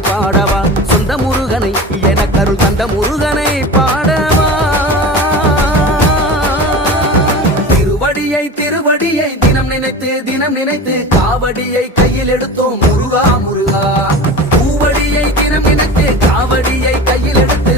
பாடலை பாடவா சொந்த முருகனை எனக்கருள் தந்த முருகனை பாடவா திருவடியை திருவடியை தினம் நினைத்து காவடியை கையில் எடுத்தோம் முருகா முருகா பூவடியை தினம் நினைத்து காவடியை கையில் எடுத்து